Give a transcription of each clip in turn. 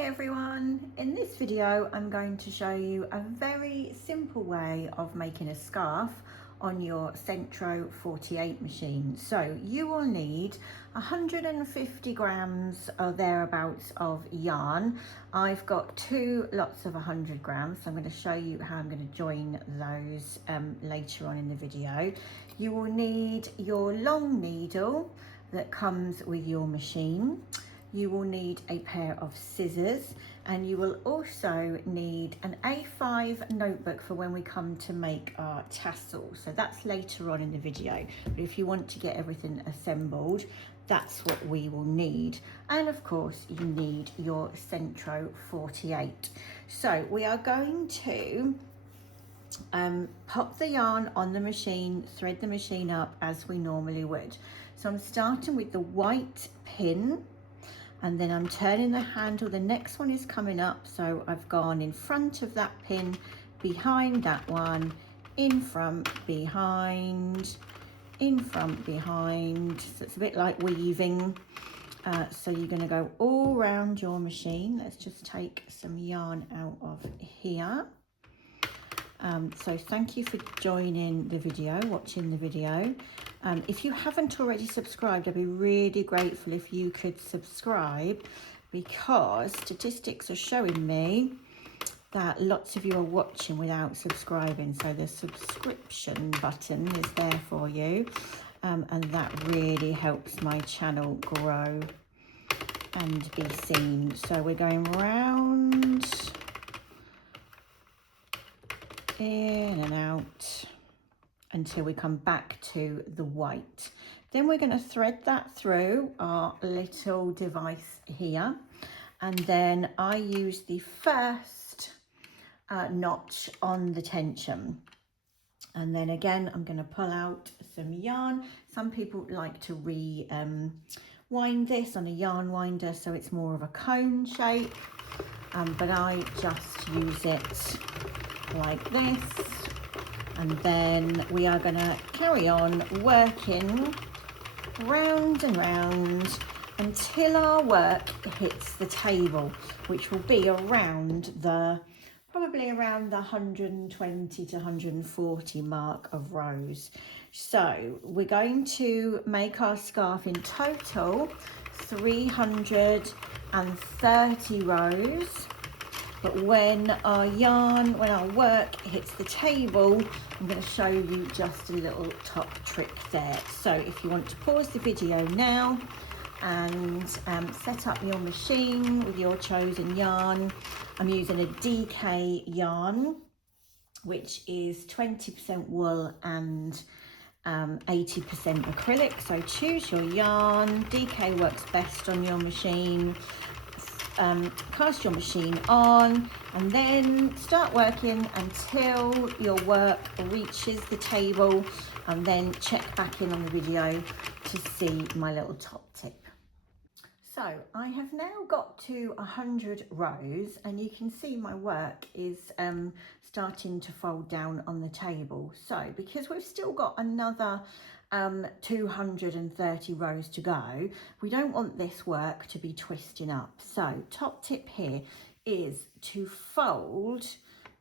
Hi everyone, in this video I'm going to show you a very simple way of making a scarf on your Sentro 48 machine. So you will need 150 grams or thereabouts of yarn. I've got two lots of 100 grams, so I'm going to show you how I'm going to join those later on in the video. You will need your long needle that comes with your machine. You will need a pair of scissors, and you will also need an A5 notebook for when we come to make our tassel. So that's later on in the video, but if you want to get everything assembled, that's what we will need. And of course you need your Sentro 48. So we are going to pop the yarn on the machine, thread the machine up as we normally would. So I'm starting with the white pin, and then I'm turning the handle. The next one is coming up, so I've gone in front of that pin, behind that one, in front, behind, in front, behind. So it's a bit like weaving. So you're going to go all around your machine. Let's just take some yarn out of here. So thank you for joining the video, watching the video. If you haven't already subscribed, I'd be really grateful if you could subscribe, because statistics are showing me that lots of you are watching without subscribing. So the subscription button is there for you, and that really helps my channel grow and be seen. So we're going round, in and out, until we come back to the white. Then we're going to thread that through our little device here, and then I use the first notch on the tension, and then again I'm going to pull out some yarn. Some people like to wind this on a yarn winder so it's more of a cone shape, but I just use it like this. And then we are going to carry on working round and round until our work hits the table, which will be around probably around the 120 to 140 mark of rows. So we're going to make our scarf in total 330 rows. But when our work hits the table, I'm going to show you just a little top trick there. So if you want to pause the video now and set up your machine with your chosen yarn, I'm using a DK yarn, which is 20% wool and 80% acrylic. So choose your yarn. DK works best on your machine. Cast your machine on, and then start working until your work reaches the table, and then check back in on the video to see my little top tip. So I have now got to 100 rows, and you can see my work is starting to fold down on the table. So because we've still got another 230 rows to go, we don't want this work to be twisting up. So top tip here is to fold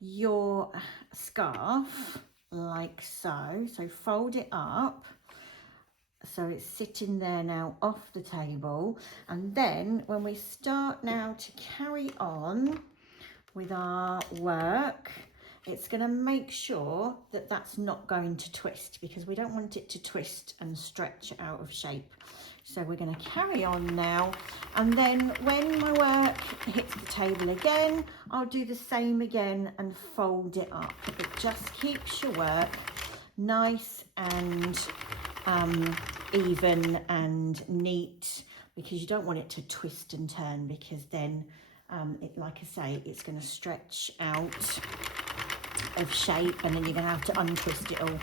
your scarf like so. So fold it up so it's sitting there now off the table, and then when we start now to carry on with our work, it's going to make sure that that's not going to twist, because we don't want it to twist and stretch out of shape. So we're going to carry on now, and then when my work hits the table again, I'll do the same again and fold it up. It just keeps your work nice and even and neat, because you don't want it to twist and turn, because then like I say, it's going to stretch out of shape, and then you're going to have to untwist it all.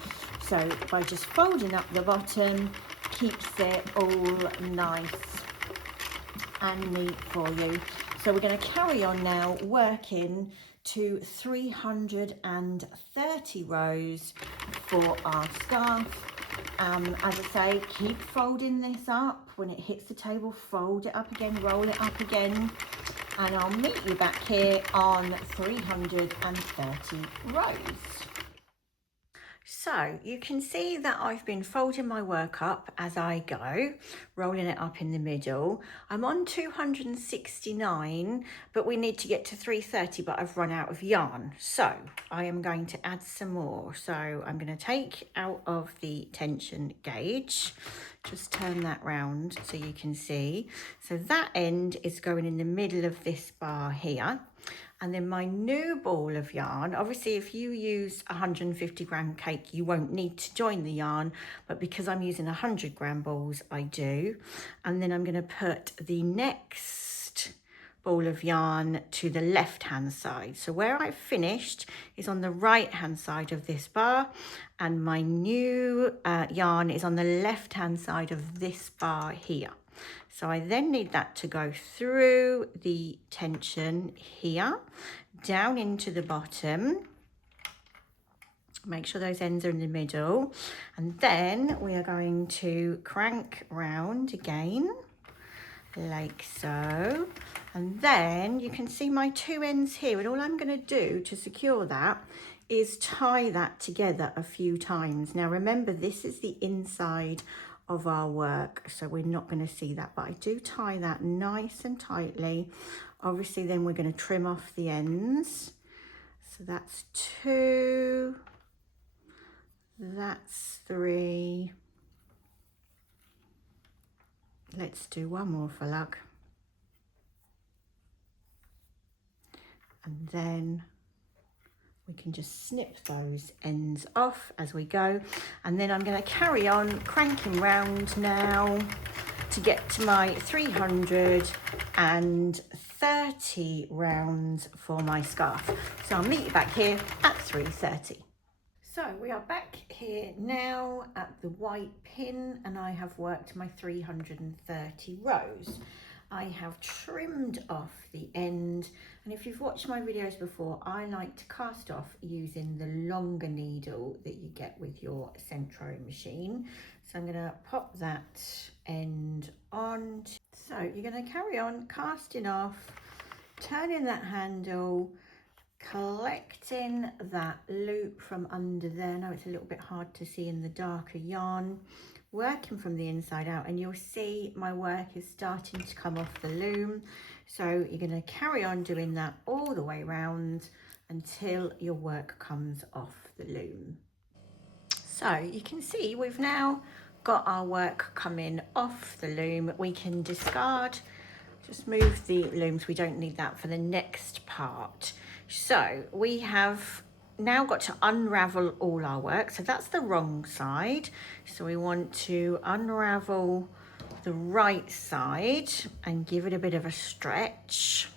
So by just folding up the bottom, keeps it all nice and neat for you. So we're going to carry on now working to 330 rows for our scarf. As I say, keep folding this up. When it hits the table, fold it up again, roll it up again, and I'll meet you back here on 330 rows. So you can see that I've been folding my work up as I go, rolling it up in the middle. I'm on 269, but we need to get to 330, but I've run out of yarn. So I am going to add some more. So I'm going to take out of the tension gauge, just turn that round so you can see. So that end is going in the middle of this bar here. And then my new ball of yarn, obviously if you use 150 gram cake, you won't need to join the yarn, but because I'm using 100 gram balls, I do. And then I'm going to put the next ball of yarn to the left hand side. So where I've finished is on the right hand side of this bar, and my new yarn is on the left hand side of this bar here. So I then need that to go through the tension here, down into the bottom. Make sure those ends are in the middle. And then we are going to crank round again, like so. And then you can see my two ends here. And all I'm going to do to secure that is tie that together a few times. Now remember, this is the inside of our work, so we're not going to see that, but I do tie that nice and tightly. Obviously then we're going to trim off the ends. So that's 2, that's 3. Let's do one more for luck. And then we can just snip those ends off as we go. And then I'm going to carry on cranking round now to get to my 330 rounds for my scarf. So I'll meet you back here at 3:30. So we are back here now at the white pin, and I have worked my 330 rows. I have trimmed off the end, and if you've watched my videos before, I like to cast off using the longer needle that you get with your Sentro machine. So I'm going to pop that end on. So you're going to carry on casting off, turning that handle, collecting that loop from under there. Now it's a little bit hard to see in the darker yarn, working from the inside out, and you'll see my work is starting to come off the loom. So you're going to carry on doing that all the way around until your work comes off the loom. So you can see we've now got our work coming off the loom. We can discard, just move the looms, we don't need that for the next part. So we have now got to unravel all our work. So that's the wrong side. So we want to unravel the right side and give it a bit of a stretch.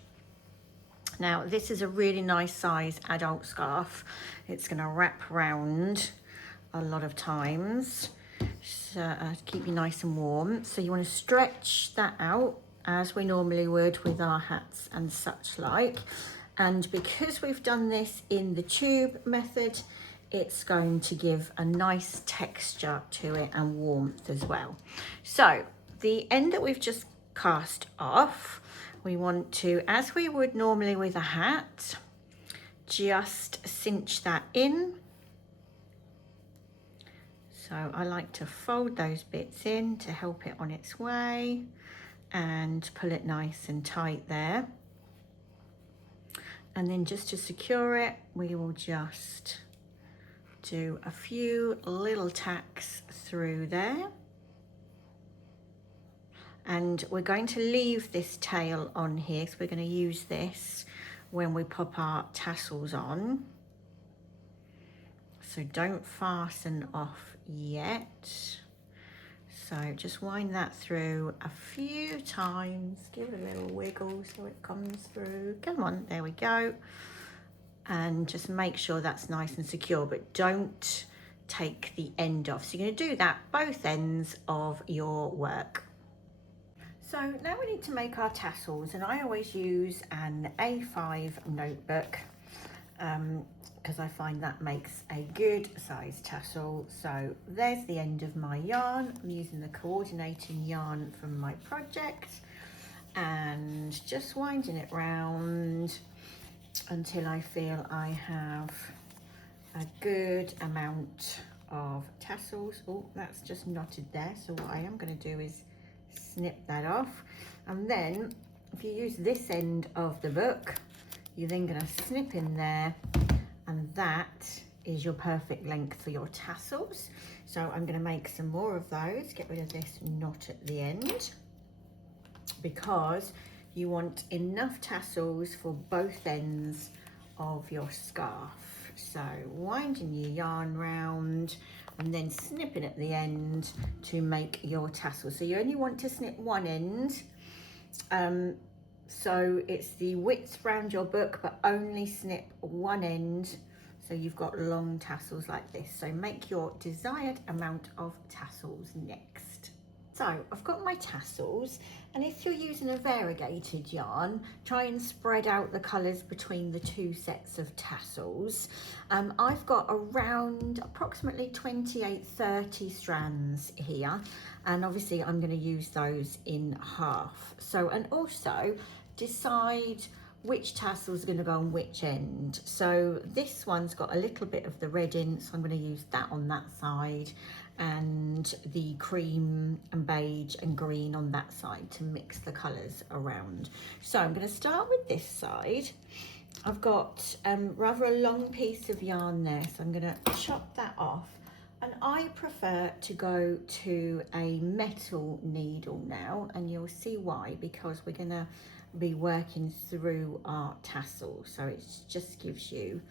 Now this is a really nice size adult scarf. It's going to wrap around a lot of times, so to keep you nice and warm. So you want to stretch that out as we normally would with our hats and such like. And because we've done this in the tube method, it's going to give a nice texture to it and warmth as well. So the end that we've just cast off, we want to, as we would normally with a hat, just cinch that in. So I like to fold those bits in to help it on its way and pull it nice and tight there. And then just to secure it, we will just do a few little tacks through there. And we're going to leave this tail on here because we're going to use this when we pop our tassels on. So don't fasten off yet. So just wind that through a few times, give it a little wiggle so it comes through. Come on, there we go. And just make sure that's nice and secure, but don't take the end off. So you're going to do that both ends of your work. So now we need to make our tassels, and I always use an A5 notebook because I find that makes a good size tassel. So there's the end of my yarn. I'm using the coordinating yarn from my project, and just winding it round until I feel I have a good amount of tassels. Oh, that's just knotted there, so what I am going to do is snip that off. And then if you use this end of the book, you're then going to snip in there, and that is your perfect length for your tassels. So I'm going to make some more of those, get rid of this knot at the end, because you want enough tassels for both ends of your scarf. So winding your yarn round and then snipping at the end to make your tassel. So you only want to snip one end, so it's the width around your book, but only snip one end, so you've got long tassels like this. So make your desired amount of tassels next. So I've got my tassels, and if you're using a variegated yarn, try and spread out the colours between the two sets of tassels. I've got around approximately 28-30 strands here, and obviously I'm going to use those in half. So, and also decide which tassel is going to go on which end. So this one's got a little bit of the red in, so I'm going to use that on that side, and the cream and beige and green on that side to mix the colours around. So I'm going to start with this side. I've got rather a long piece of yarn there, so I'm going to chop that off. And I prefer to go to a metal needle now, and you'll see why, because we're going to be working through our tassel, so it just gives you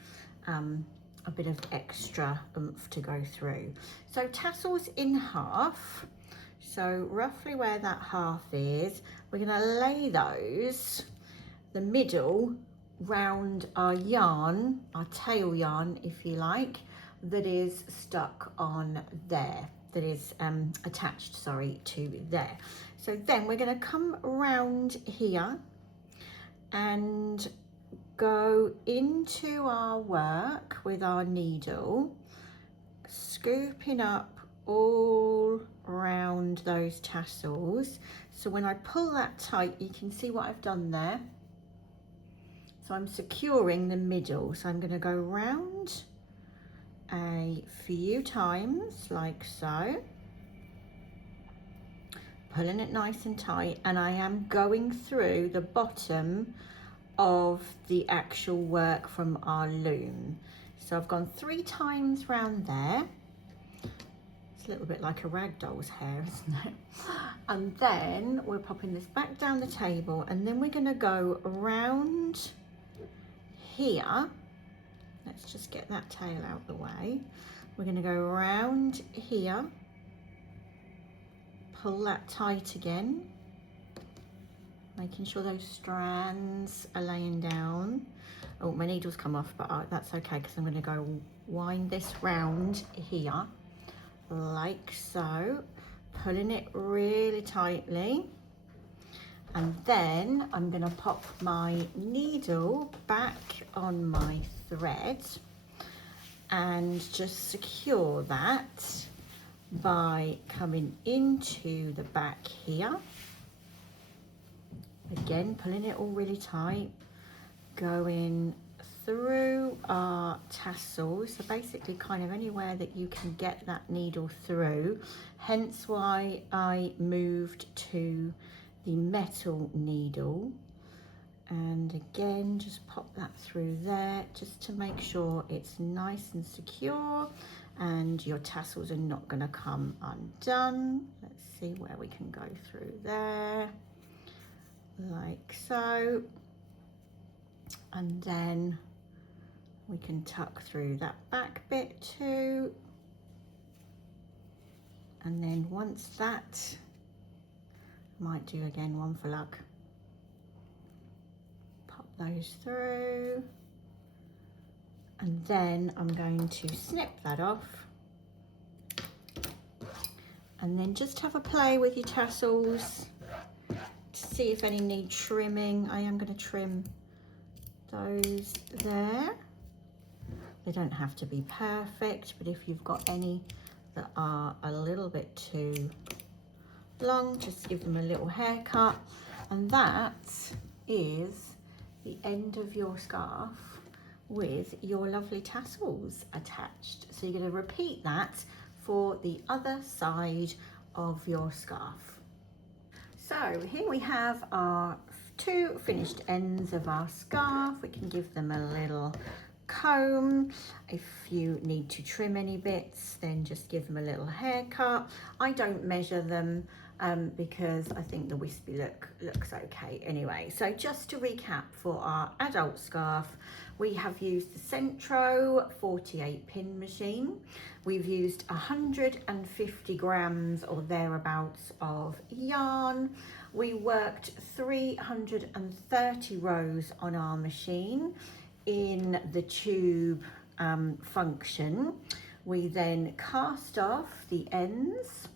a bit of extra oomph to go through. So tassels in half, so roughly where that half is, we're going to lay those, the middle, round our yarn, our tail yarn if you like, that is stuck on there, that is attached, sorry, to there. So then we're going to come around here and go into our work with our needle, scooping up all around those tassels. So when I pull that tight, you can see what I've done there. So I'm securing the middle. So I'm going to go round a few times like so, pulling it nice and tight, and I am going through the bottom of the actual work from our loom. So I've gone 3 times round there. It's a little bit like a rag doll's hair, isn't it? And then we're popping this back down the table, and then we're going to go around here. Let's just get that tail out the way. We're going to go around here, pull that tight again, making sure those strands are laying down. Oh, my needle's come off, but that's okay, because I'm going to go wind this round here like so, pulling it really tightly. And then I'm going to pop my needle back on my thread and just secure that by coming into the back here. Again, pulling it all really tight, going through our tassels, so basically kind of anywhere that you can get that needle through, hence why I moved to the metal needle. And again, just pop that through there just to make sure it's nice and secure and your tassels are not going to come undone. Let's see where we can go through there, like so, and then we can tuck through that back bit too. And then once that, might do again one for luck, pop those through, and then I'm going to snip that off, and then just have a play with your tassels to see if any need trimming. I am going to trim those there. They don't have to be perfect, but if you've got any that are a little bit too long, just give them a little haircut. And that is the end of your scarf with your lovely tassels attached. So you're going to repeat that for the other side of your scarf. So here we have our two finished ends of our scarf. We can give them a little comb. If you need to trim any bits, then just give them a little haircut. I don't measure them because I think the wispy look looks okay anyway. So just to recap, for our adult scarf, we have used the Sentro 48 pin machine. We've used 150 grams or thereabouts of yarn. We worked 330 rows on our machine in the tube function. We then cast off the ends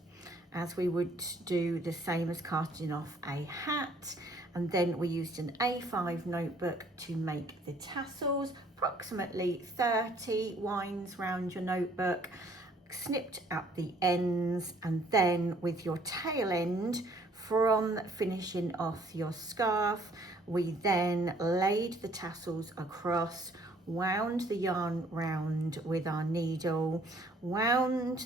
as we would do the same as casting off a hat, and then we used an A5 notebook to make the tassels, approximately 30 winds round your notebook, snipped at the ends, and then with your tail end from finishing off your scarf, we then laid the tassels across, wound the yarn round with our needle, wound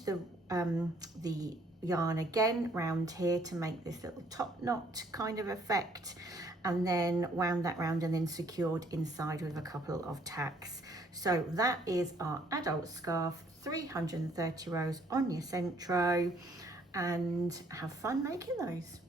the yarn again round here to make this little top knot kind of effect, and then wound that round and then secured inside with a couple of tacks. So that is our adult scarf, 330 rows on your Sentro, and have fun making those.